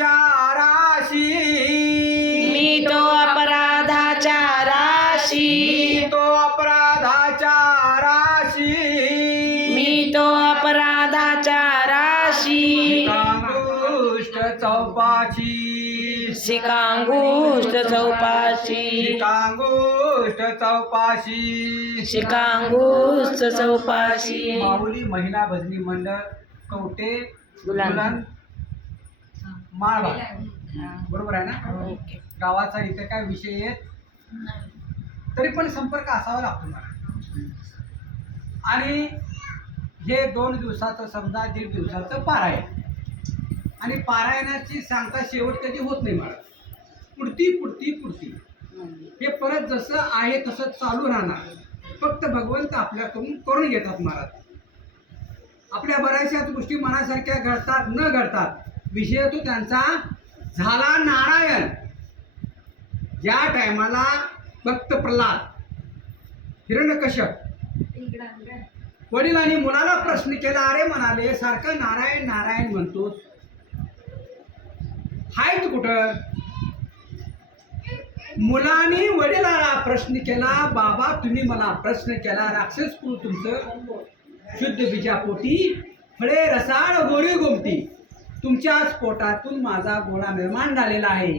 अपराधाच्या राशी, मी तो अपराधाच्या राशी, मी तो अपराधाच्या राशी, मी तो अपराधाच्या राशी, शिकांगुष्ट चौपाशी, शिकांगुष्ट चौपाशी, शिकांगुष्ट चौपाशी, शिकांगुष्ट चौपाशी. माऊली महिला भजनी मंडळ कवटे गुलाम. गुलाम माळबाग, बरोबर आहे ना? गावाचा इथे काय विषय येत तरी पण संपर्क असावा लागतो मला. आणि हे 2 दिवसाचं समजा 1.5 दिवसाचं पारायण, आणि पारायणाची सांगता शेवट कधी होत नाही मला. पुढती पुढती पुढती हे परत जसं आहे तसं चालू राहणार. फक्त भगवंत आपल्याकडून करून घेतात महाराज. आपल्या बऱ्याचशा गोष्टी मनासारख्या घडतात न घडतात, विषय तो त्यांचा झाला नारायण. ज्या टायमाला भक्त प्रल्हाद, हिरण्यकश्यप वडिलांनी मुलाला प्रश्न केला, अरे म्हणाले सारखं नारायण नारायण म्हणतोस, हाय तू कुठं? मुलांनी वडिलाला प्रश्न केला, बाबा तुम्ही मला प्रश्न केला, राक्षस कुळ तुमचं शुद्ध बीजापोटी, फळे रसाळ गोरी गोमती, तुमच्याच पोटातून माझा गोळा निर्माण झालेला आहे.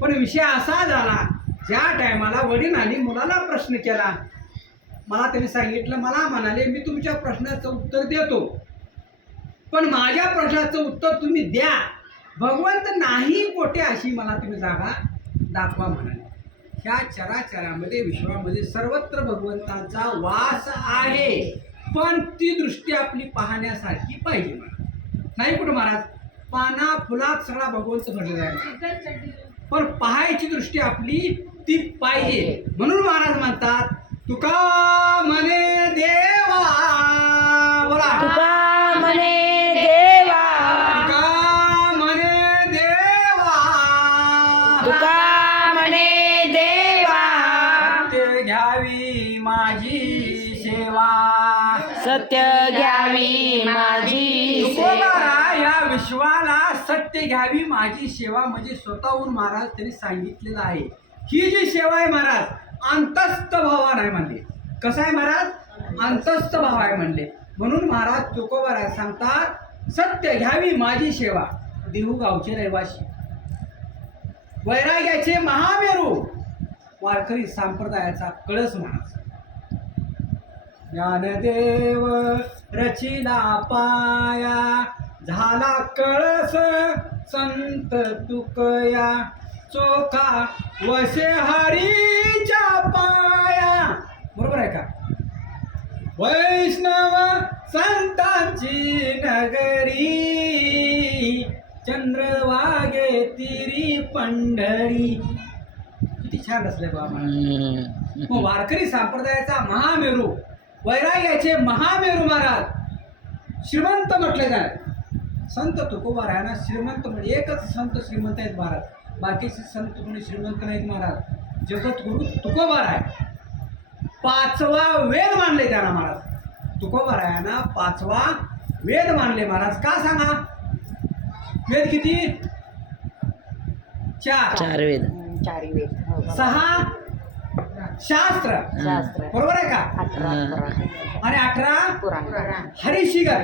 पण विषय असा झाला, ज्या टायमाला वडिलांनी मुलाला प्रश्न केला, मला त्यांनी सांगितलं, मला म्हणाले मी तुमच्या प्रश्नाचं उत्तर देतो, पण माझ्या प्रश्नाचं उत्तर तुम्ही द्या, भगवंत नाही कोठे अशी मला तुम्ही जागा दाखवा म्हणाले. ह्या चराचरामध्ये विश्वामध्ये सर्वत्र भगवंताचा वास आहे, पण ती दृष्टी आपली पाहण्यासारखी पाहिजे महाराज. नाही कुठं महाराज, पाना फुलात सगळा भगवंत भरलेला आहे, पण पाहायची दृष्टी आपली ती पाहिजे. म्हणून महाराज म्हणतात, तुका म्हणे देवा, बोला, तुका म्हणे देवा, तुका म्हणे देवा, तुका म्हणे देवा, सत्य घ्यावी माझी सेवा, सत्य घ्यावी माझी सेवा. तुकोबारा या विश्वाला सत्य घ्यावी माझी सेवा म्हणजे स्वतःहून महाराज त्यांनी सांगितलेलं आहे. ही जी सेवा आहे महाराज, अंतस्थ भावा नाही म्हणले. कसं आहे महाराज? अंतस्थ भाव आहे म्हणले. म्हणून महाराज तुकोबारा सांगतात, सत्य घ्यावी माझी सेवा. देहू गावचे रहिवासी, वैराग्याचे महामेरू, वारकरी संप्रदायाचा कळस महाराज. ज्ञानदेव रचिला पाया, झाला कळस संत तुकया, चोखा वसे हरीच्या पाया. बरोबर आहे का? वैष्णव संतांची नगरी, चंद्रवागे तिरी पंढरी. किती छान असले बाबा. मग वारकरी संप्रदायाचा महामेरू, वैराग्याचे महामेरू महाराज, श्रीमंत म्हटले जाय. संत तुकोबारायांना श्रीमंत म्हणजे एकच संत श्रीमंत आहेत महाराज, बाकीचे संत कोणी श्रीमंत नाहीत महाराज. जगद्गुरु तुकोबार आहे. 5वा वेद मानले त्यांना महाराज. तुकोबारायांना 5वा वेद मानले महाराज. का सांगा? वेद किती? 4 वेद, 6 शास्त्र, बरोबर आहे का? आणि 18 हरिशिगार.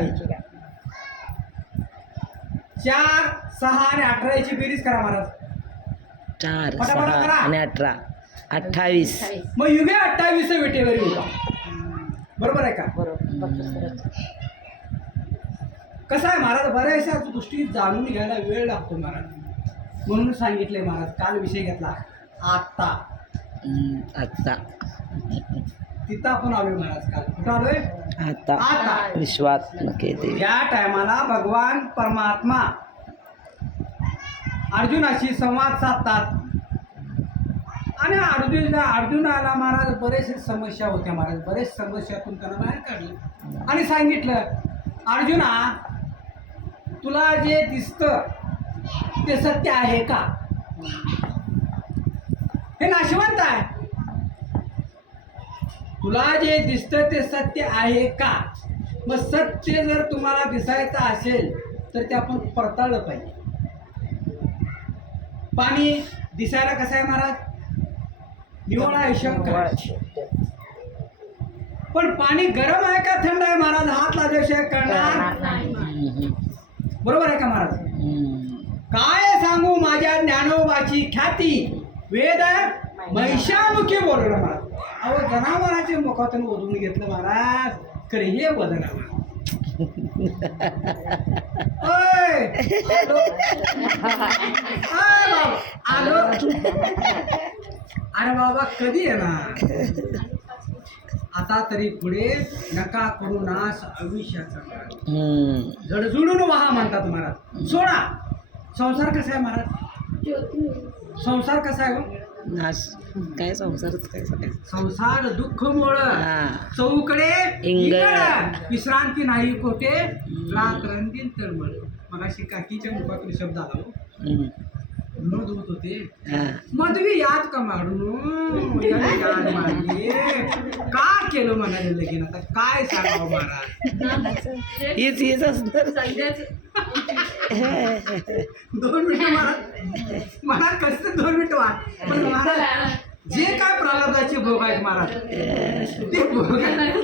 4, 6 आणि 18 याची बेरीज करा महाराज. 4, पटापट 6 करा. आणि 18, 28. मग युगे 28 वेटेवरी होता. बरोबर आहे का? कसं आहे महाराज, बऱ्याचशा गोष्टी जाणून घ्यायला वेळ लागतो महाराज. म्हणून सांगितले महाराज, काल विषय घेतला आता. आता तिथं आपण आलोय महाराज. काल कुठं आलोय? आता. विश्वात्मक देवी. या टायमाला भगवान परमात्मा अर्जुनाशी संवाद साधतात, आणि अर्जुनाला महाराज बरेचसे समस्या होत्या महाराज. बरेच समस्यातून त्यांना बाहेर काढलं आणि सांगितलं, अर्जुना तुला जे दिसतं ते सत्य आहे का? हे नाशवंत आहे. तुला जे दिसतं ते सत्य आहे का? मग सत्य जर तुम्हाला दिसायचं असेल तर ते आपण पडताळलं पाहिजे. पाणी दिसायला कसं आहे महाराज? निवळ आहे, शंकर आहे. पण पाणी गरम आहे का थंड आहे महाराज? हात लावल्याशिवाय कळणार बरोबर आहे का महाराज? काय सांगू माझ्या ज्ञानोबाची ख्याती, वेद महिषामुखी बोलणं महाराज. अहो जनावरांच्या मुखातून ओढून घेतलं महाराज, खरे हे वदन आहे महाराज. ओय! आलो. अरे बाबा कधी येणार? आता तरी पुढे नका करू नाश आयुष्याचा काळ. झडझुडून वहा म्हणतात महाराज. सोडा. संसार कसा आहे महाराज? संसार कसा आहे हो? नाश काय संसारच काय सगळं. संसार दुःख मोळ, हा. चौकडे इंगळ. विश्रांती नाही कोठे, रात रंगीन तळमळ. मगाशी काकीच्या मुखातून शब्द आला हो. नोंद होत होते. हा. मधवी याद का मारून याद मारली का केलं म्हणाले लगीन? आता काय सांगावं महाराज? हीच असणार. 2 मिनिटं महाराज, मला कसं 2 मिनिटं वाट. पण महाराज जे काय प्रल्हादाचे भोग आहेत महाराज, ते भोग आहेत.